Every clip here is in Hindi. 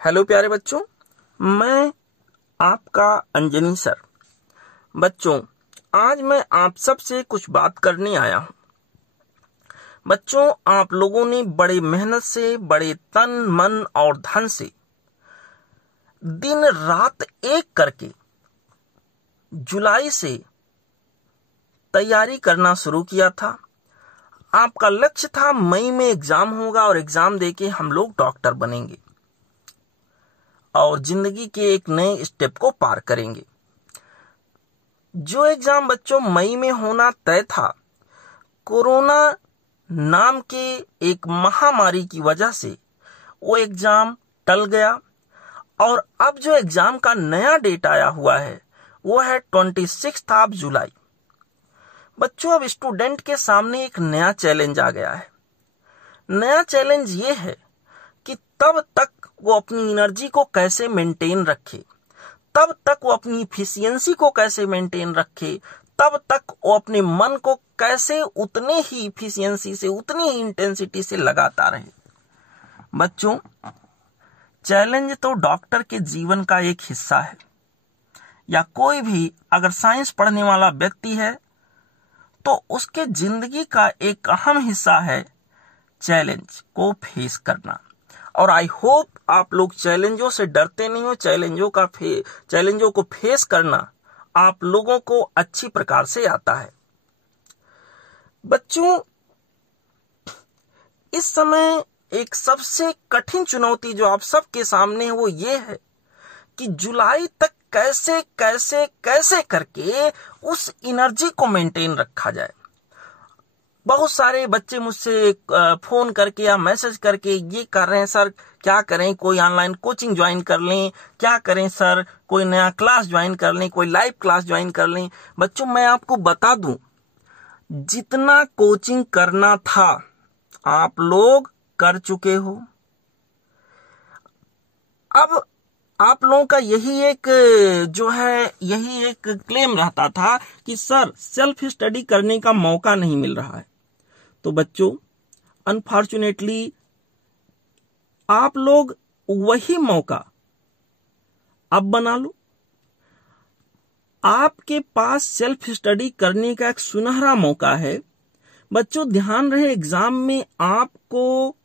हेलो प्यारे बच्चों, मैं आपका अंजनी सर। बच्चों, आज मैं आप सबसे कुछ बात करने आया हूँ। बच्चों, आप लोगों ने बड़े मेहनत से, बड़े तन मन और धन से दिन रात एक करके जुलाई से तैयारी करना शुरू किया था। आपका लक्ष्य था मई में एग्जाम होगा और एग्जाम देके हम लोग डॉक्टर बनेंगे और जिंदगी के एक नए स्टेप को पार करेंगे। जो एग्जाम बच्चों मई में होना तय था, कोरोना नाम के एक महामारी की वजह से वो एग्जाम टल गया और अब जो एग्जाम का नया डेट आया हुआ है वो है 26 जुलाई। बच्चों, अब स्टूडेंट के सामने एक नया चैलेंज आ गया है। नया चैलेंज ये है कि तब तक वो अपनी एनर्जी को कैसे मेंटेन रखे, तब तक वो अपनी इफिशियंसी को कैसे मेंटेन रखे, तब तक वो अपने मन को कैसे उतने ही इफिशियंसी से, उतनी ही इंटेंसिटी से लगाता रहे। बच्चों, चैलेंज तो डॉक्टर के जीवन का एक हिस्सा है, या कोई भी अगर साइंस पढ़ने वाला व्यक्ति है तो उसके जिंदगी का एक अहम हिस्सा है चैलेंज को फेस करना। और आई होप आप लोग चैलेंजों से डरते नहीं हो। चैलेंजों को फेस करना आप लोगों को अच्छी प्रकार से आता है। बच्चों, इस समय एक सबसे कठिन चुनौती जो आप सबके सामने है वो ये है कि जुलाई तक कैसे कैसे कैसे करके उस एनर्जी को मेंटेन रखा जाए। बहुत सारे बच्चे मुझसे फोन करके या मैसेज करके ये कर रहे हैं, सर क्या करें, कोई ऑनलाइन कोचिंग ज्वाइन कर लें, क्या करें सर, कोई नया क्लास ज्वाइन कर लें, कोई लाइव क्लास ज्वाइन कर लें। बच्चों, मैं आपको बता दूं, जितना कोचिंग करना था आप लोग कर चुके हो। अब आप लोगों का यही एक क्लेम रहता था कि सर सेल्फ स्टडी करने का मौका नहीं मिल रहा है। तो बच्चों, अनफॉर्चुनेटली आप लोग वही मौका अब बना लो। आपके पास सेल्फ स्टडी करने का एक सुनहरा मौका है। बच्चों, ध्यान रहे, एग्जाम में आपको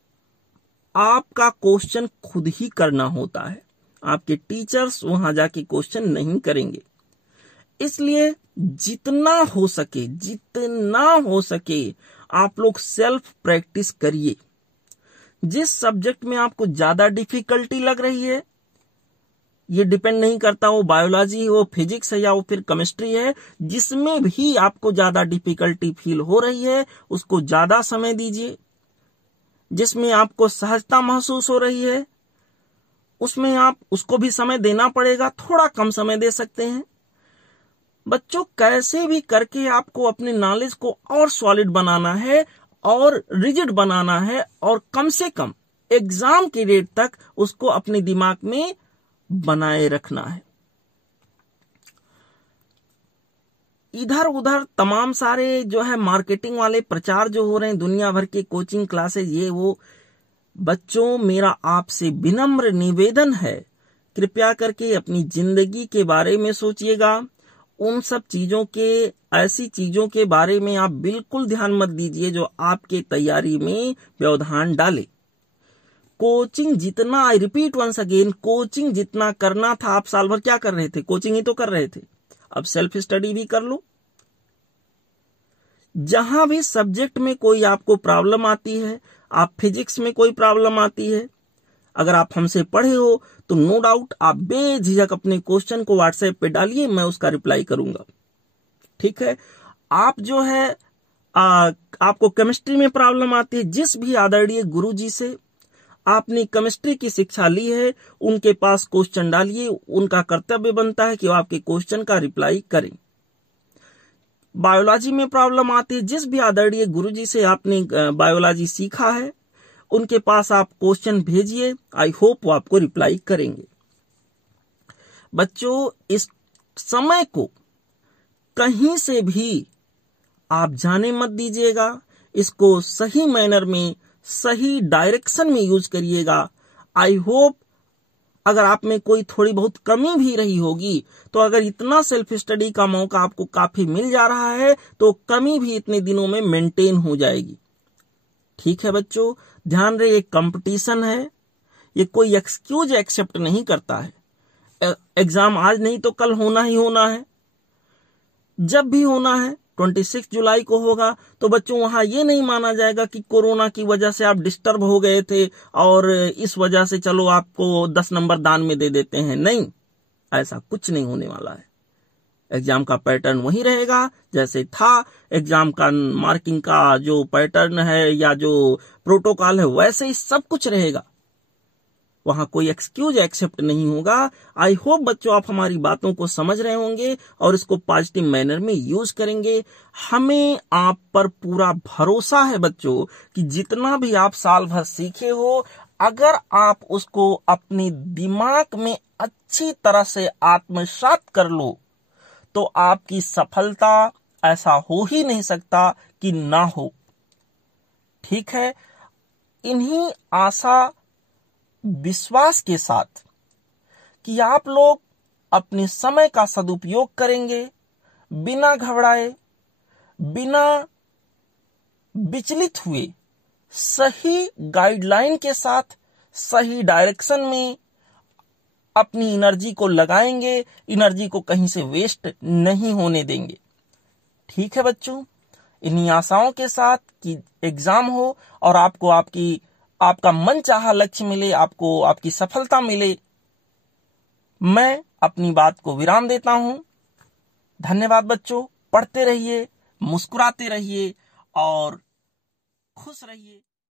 आपका क्वेश्चन खुद ही करना होता है। आपके टीचर्स वहां जाके क्वेश्चन नहीं करेंगे। इसलिए जितना हो सके आप लोग सेल्फ प्रैक्टिस करिए। जिस सब्जेक्ट में आपको ज्यादा डिफिकल्टी लग रही है, ये डिपेंड नहीं करता वो बायोलॉजी हो, फिजिक्स है या वो फिर केमिस्ट्री है, जिसमें भी आपको ज्यादा डिफिकल्टी फील हो रही है उसको ज्यादा समय दीजिए। जिसमें आपको सहजता महसूस हो रही है उसमें आप उसको भी समय देना पड़ेगा, थोड़ा कम समय दे सकते हैं। बच्चों, कैसे भी करके आपको अपने नॉलेज को और सॉलिड बनाना है और रिजिड बनाना है और कम से कम एग्जाम के डेट तक उसको अपने दिमाग में बनाए रखना है। इधर उधर तमाम सारे जो है मार्केटिंग वाले प्रचार जो हो रहे हैं, दुनिया भर के कोचिंग क्लासेस, ये वो। बच्चों, मेरा आपसे विनम्र निवेदन है, कृपया करके अपनी जिंदगी के बारे में सोचिएगा। उन सब चीजों के, ऐसी चीजों के बारे में आप बिल्कुल ध्यान मत दीजिए जो आपके तैयारी में व्यवधान डाले। कोचिंग जितना, I repeat once again, coaching जितना करना था, आप साल भर क्या कर रहे थे? कोचिंग ही तो कर रहे थे। अब सेल्फ स्टडी भी कर लो। जहां भी सब्जेक्ट में कोई आपको प्रॉब्लम आती है, आप फिजिक्स में कोई प्रॉब्लम आती है, अगर आप हमसे पढ़े हो तो नो डाउट आप बेझिझक अपने क्वेश्चन को व्हाट्सएप पे डालिए, मैं उसका रिप्लाई करूंगा। ठीक है? आप जो है आपको केमिस्ट्री में प्रॉब्लम आती है, जिस भी आदरणीय गुरुजी से आपने केमिस्ट्री की शिक्षा ली है उनके पास क्वेश्चन डालिए। उनका कर्तव्य बनता है कि वो आपके क्वेश्चन का रिप्लाई करें। बायोलॉजी में प्रॉब्लम आती है, जिस भी आदरणीय गुरुजी से आपने बायोलॉजी सीखा है उनके पास आप क्वेश्चन भेजिए। आई होप वो आपको रिप्लाई करेंगे। बच्चों, इस समय को कहीं से भी आप जाने मत दीजिएगा। इसको सही मैनर में, सही डायरेक्शन में यूज करिएगा। आई होप अगर आप में कोई थोड़ी बहुत कमी भी रही होगी, तो अगर इतना सेल्फ स्टडी का मौका आपको काफी मिल जा रहा है तो कमी भी इतने दिनों में मेंटेन हो जाएगी। ठीक है बच्चों, ध्यान रहे, ये कंपटीशन है, ये कोई एक्सक्यूज एक्सेप्ट नहीं करता है। एग्जाम आज नहीं तो कल होना ही होना है। जब भी होना है 26 जुलाई को होगा, तो बच्चों वहां ये नहीं माना जाएगा कि कोरोना की वजह से आप डिस्टर्ब हो गए थे और इस वजह से चलो आपको 10 नंबर दान में दे देते हैं। नहीं, ऐसा कुछ नहीं होने वाला है। एग्जाम का पैटर्न वही रहेगा जैसे था। एग्जाम का मार्किंग का जो पैटर्न है या जो प्रोटोकॉल है वैसे ही सब कुछ रहेगा। वहां कोई एक्सक्यूज एक्सेप्ट नहीं होगा। आई होप बच्चों आप हमारी बातों को समझ रहे होंगे और इसको पॉजिटिव मैनर में यूज करेंगे। हमें आप पर पूरा भरोसा है बच्चों कि जितना भी आप साल भर सीखे हो, अगर आप उसको अपने दिमाग में अच्छी तरह से आत्मसात कर लो तो आपकी सफलता ऐसा हो ही नहीं सकता कि ना हो। ठीक है, इन्हीं आशा विश्वास के साथ कि आप लोग अपने समय का सदुपयोग करेंगे, बिना घबराए, बिना विचलित हुए, सही गाइडलाइन के साथ सही डायरेक्शन में अपनी एनर्जी को लगाएंगे, एनर्जी को कहीं से वेस्ट नहीं होने देंगे। ठीक है बच्चों, इन्हीं आशाओं के साथ कि एग्जाम हो और आपको आपका मन चाहा लक्ष्य मिले, आपको आपकी सफलता मिले, मैं अपनी बात को विराम देता हूं। धन्यवाद बच्चों। पढ़ते रहिए, मुस्कुराते रहिए और खुश रहिए।